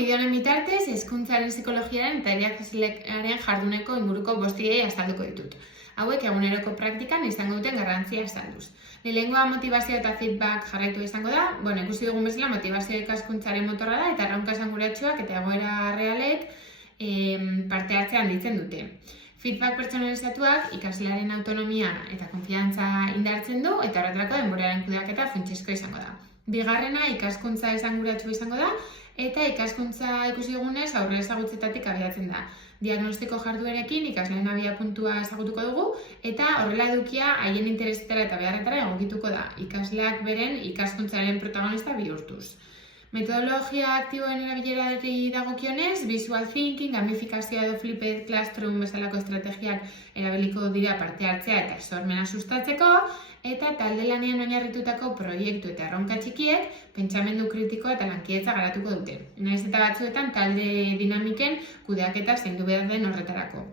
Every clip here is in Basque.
bideo honen bitartez, hezkuntzaren psikologiaren eta irakaslearen jarduneko inguruko 5 idei azalduko ditut. Hauek eguneroko praktikan izango duten garrantzia azalduz. Lehenengoa motivazio eta feedback jarraitu izango da. Ikusi dugun bezala motivazioa ikaskuntzaren motorra da eta erronka esanguratsuak eta egoera realek parte hartzea handitzen dute. Feedback pertsonalizatuak ikaslearen autonomia eta konfiantza indartzen du eta horretarako denboraren kudeaketa funtsezkoa izango da. Bigarrena, ikaskuntza esanguratsua izango da eta ikaskuntza ikusi dugunez aurre ezagutzetatik abiatzen da. Diagnostiko jarduerekin ikasleen abiapuntua ezagutuko dugu eta horrela edukia haien interesetara eta beharretara egokituko da, ikasleak beren ikaskuntzaren protagonista bihurtuz. Metodologia aktiboen erabilerari dagokionez, visual thinking, gamifikazioa edo flipped classroom bezalako estrategiak erabiliko dira parte hartzea eta sormena sustatzeko, eta talde lanean oinarritutako proiektu eta erronka txikiek pentsamendu kritiko eta lankidetza garatuko dute. Nahiz eta batzuetan talde dinamiken kudeaketa zaindu behar den horretarako.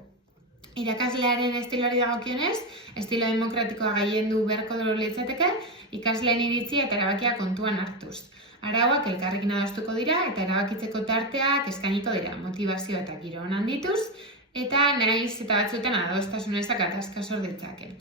Irakaslearen estiloari dagokionez, estilo demokratikoa gailendu beharko litzateke, ikasleen iritzia eta erabakia kontuan hartuz. Arauak elkarrekin adostuko dira eta erabakitzeko tarteak eskainiko dira, motivazio eta giro ona handituz, eta nahiz eta batzuetan adostasuna ezak atazka sor ditzake.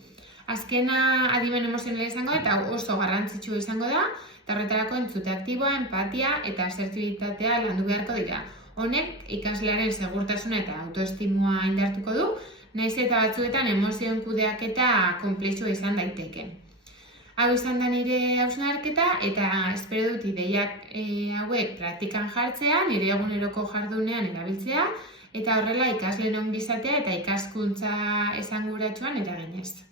Azkena adimen emozionala izango da eta oso garrantzitsua izango da, eta horretarako entzute aktiboa, empatia eta asertibitatea landu beharko dira. Honek ikaslearen segurtasuna eta autoestimua indartuko du, nahiz eta batzuetan emozioen kudeaketa konplexua izan daiteke. Hau izan da nire hausnarketa eta espero dut ideiak hauek praktikan jartzea, nire eguneroko jardunean erabiltzea eta horrela ikasleen ongizatea eta ikaskuntza esanguratsuan eraginez.